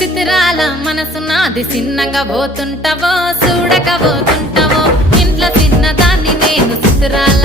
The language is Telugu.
చిత్రాల మనసు నాది చిన్నగా పోతుంటావో చూడక పోతుంటావో ఇంట్లో చిన్నదాన్ని నేను చిత్రాల